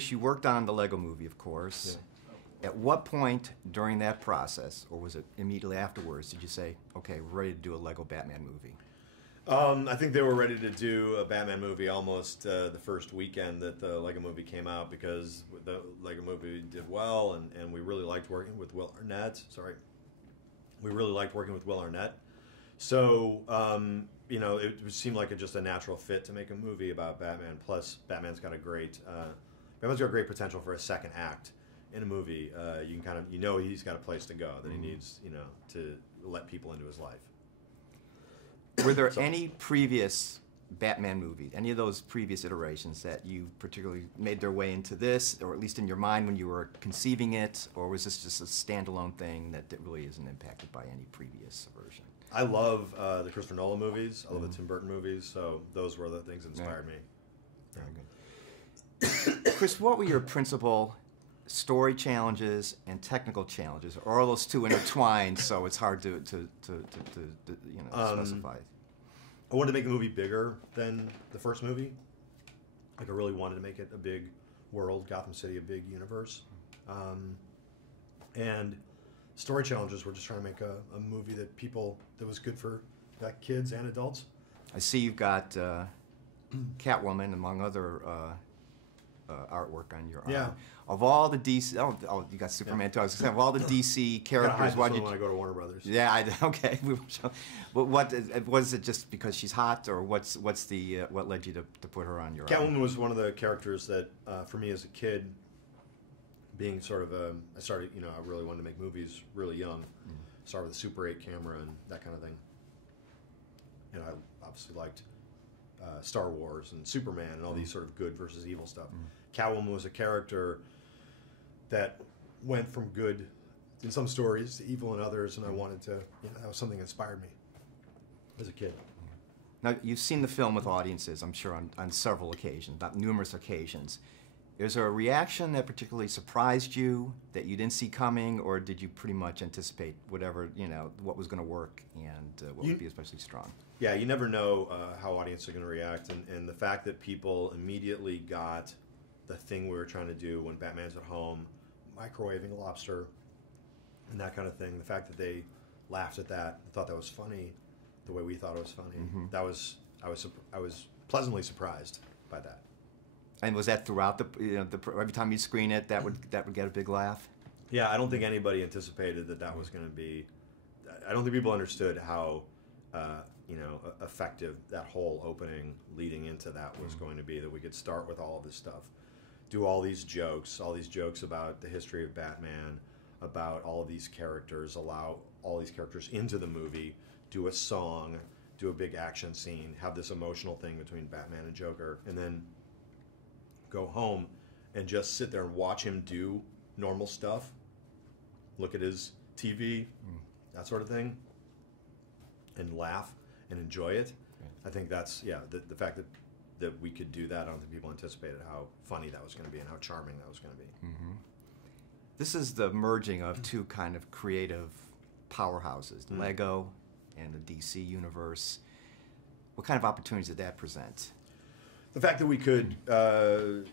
You worked on the Lego movie, of course. Yeah. At what point during that process, or was it immediately afterwards, did you say, okay, we're ready to do a Lego Batman movie? I think they were ready to do a Batman movie almost the first weekend that the Lego movie came out, because the Lego movie did well, and we really liked working with Will Arnett. We really liked working with Will Arnett. So, you know, it seemed like just a natural fit to make a movie about Batman. Plus, Batman's got great potential for a second act in a movie. You can kind of, he's got a place to go, that he needs, to let people into his life. Were there any previous Batman movies, any of those previous iterations that you particularly made their way into this, or at least in your mind when you were conceiving it, or was this just a standalone thing that really isn't impacted by any previous version? I love the Christopher Nolan movies. I love the Tim Burton movies, so those were the things that inspired me. Very good. Chris, what were your principal story challenges and technical challenges? Or are those two intertwined, so it's hard to specify? I wanted to make the movie bigger than the first movie. Like, I really wanted to make it a big world, Gotham City, a big universe. And story challenges were just trying to make a movie that was good for kids and adults. I see you've got Catwoman, among other artwork on your arm. Yeah. Of all the DC, you got Superman too. I was gonna say, of all the DC characters, why did you? When I go to Warner Brothers. Yeah, okay. But what was it? Just because she's hot, or what led you to put her on your arm? Catwoman was one of the characters that, for me as a kid, being sort of I started, I really wanted to make movies really young. Started with a Super 8 camera and that kind of thing. And I obviously liked Star Wars and Superman and all these sort of good versus evil stuff. Catwoman was a character that went from good in some stories to evil in others, and I wanted to, that was something that inspired me as a kid. Now, you've seen the film with audiences, I'm sure, on several occasions, not numerous occasions. Is there a reaction that particularly surprised you, that you didn't see coming, or did you pretty much anticipate whatever, what was going to work and what would be especially strong? Yeah, you never know how audiences are going to react, and the fact that people immediately got the thing we were trying to do when Batman's at home, microwaving a lobster, and that kind of thing, the fact that they laughed at that, thought that was funny, the way we thought it was funny, I was pleasantly surprised by that. And was that throughout every time you screen it, that would get a big laugh? Yeah, I don't think anybody anticipated that was going to be. I don't think people understood how, effective that whole opening leading into that was going to be. That we could start with all of this stuff, do all these jokes about the history of Batman, about all of these characters, allow all these characters into the movie, do a song, do a big action scene, have this emotional thing between Batman and Joker, and then go home and just sit there and watch him do normal stuff, look at his TV, that sort of thing, and laugh and enjoy it. I think that's, the fact that we could do that, I don't think people anticipated how funny that was going to be and how charming that was going to be. This is the merging of two kind of creative powerhouses, Lego and the DC universe. What kind of opportunities did that present? The fact that we could, the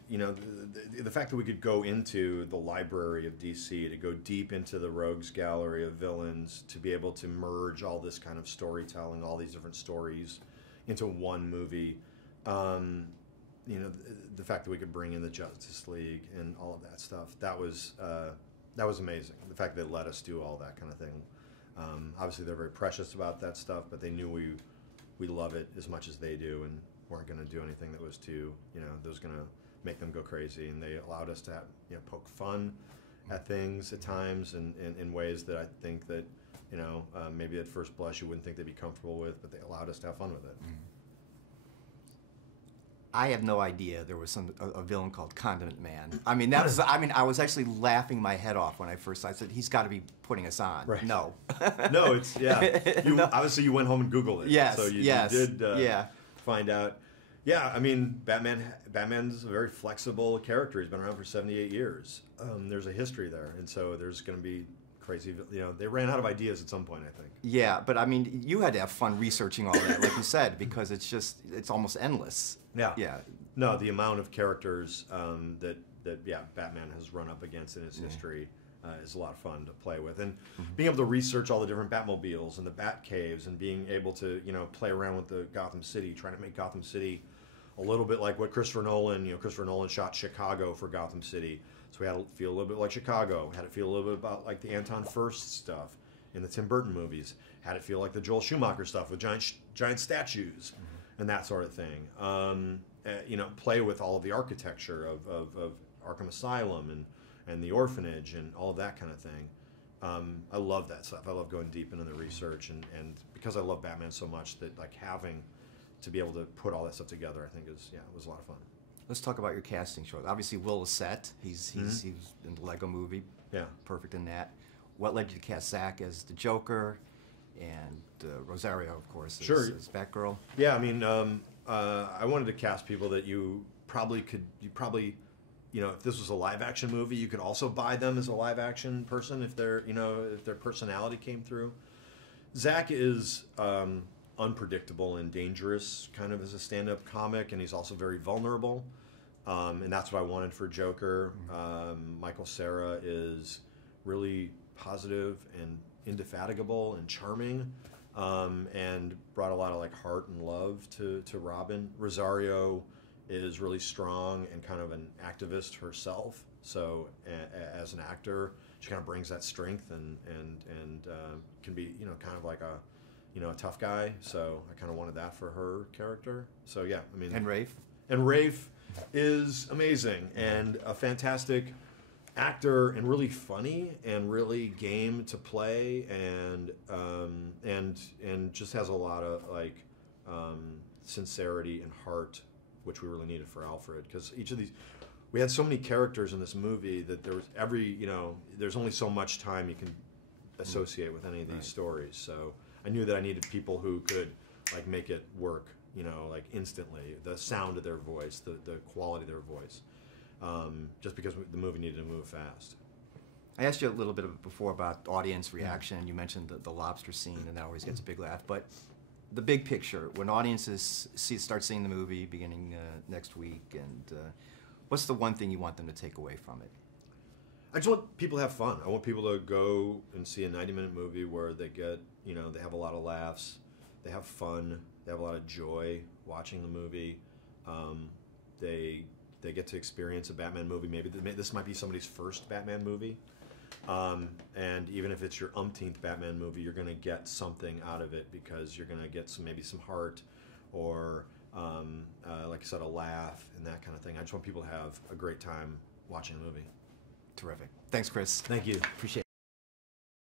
fact that we could go into the library of DC, to go deep into the rogues gallery of villains, to be able to merge all this kind of storytelling, all these different stories into one movie, the fact that we could bring in the Justice League and all of that stuff, that was amazing. The fact that they let us do all that kind of thing. Obviously, they're very precious about that stuff, but they knew we love it as much as they do, and weren't going to do anything that was too, that was going to make them go crazy. And they allowed us to have, poke fun at things at times, and in ways that I think that, maybe at first blush you wouldn't think they'd be comfortable with, but they allowed us to have fun with it. I have no idea there was a villain called Condiment Man. I mean, I was actually laughing my head off when I said, he's got to be putting us on. Right. No. No, it's, no. Obviously you went home and Googled it. Yes, so you did find out. Yeah, I mean, Batman's a very flexible character. He's been around for 78 years. There's a history there, and so there's going to be crazy, they ran out of ideas at some point, I think. Yeah, but I mean, you had to have fun researching all that, like you said, because it's almost endless. Yeah. Yeah. No, the amount of characters that Batman has run up against in his history is a lot of fun to play with, and being able to research all the different Batmobiles and the Bat Caves, and being able to play around with the Gotham City, trying to make Gotham City a little bit like what Christopher Nolan shot Chicago for Gotham City, so we had to feel a little bit like Chicago, had to feel a little bit about like the Anton Furst stuff in the Tim Burton movies, had it feel like the Joel Schumacher stuff with giant statues and that sort of thing. Play with all of the architecture of Arkham Asylum and the orphanage and all of that kind of thing. I love that stuff. I love going deep into the research, and because I love Batman so much, that like having to be able to put all that stuff together, I think it was a lot of fun. Let's talk about your casting choice. Obviously, Will is set. He was in the Lego Movie. Yeah, perfect in that. What led you to cast Zach as the Joker, and Rosario, of course, as Batgirl? Yeah, I mean, I wanted to cast people that you probably, if this was a live action movie, you could also buy them as a live action person if their personality came through. Zach is unpredictable and dangerous, kind of as a stand-up comic, and he's also very vulnerable, and that's what I wanted for Joker. Michael Cera is really positive and indefatigable and charming, and brought a lot of like heart and love to Robin. Rosario is really strong and kind of an activist herself, so as an actor she kind of brings that strength and can be kind of like a tough guy, so I kind of wanted that for her character. So yeah, I mean, and Rafe is amazing and a fantastic actor and really funny and really game to play, and just has a lot of like sincerity and heart, which we really needed for Alfred, because each of these, we had so many characters in this movie that there was there's only so much time you can associate with any of these stories. So I knew that I needed people who could like make it work, like instantly. The sound of their voice, the quality of their voice. Just because the movie needed to move fast. I asked you a little bit before about audience reaction. You mentioned the lobster scene, and that always gets a big laugh. But the big picture, when audiences start seeing the movie beginning next week, and what's the one thing you want them to take away from it? I just want people to have fun. I want people to go and see a 90-minute movie where they get, they have a lot of laughs, they have fun, they have a lot of joy watching the movie. They get to experience a Batman movie. Maybe this might be somebody's first Batman movie. And even if it's your umpteenth Batman movie, you're going to get something out of it, because you're going to get maybe some heart, or like I said, a laugh and that kind of thing. I just want people to have a great time watching the movie. Terrific. Thanks, Chris. Thank you. Appreciate it.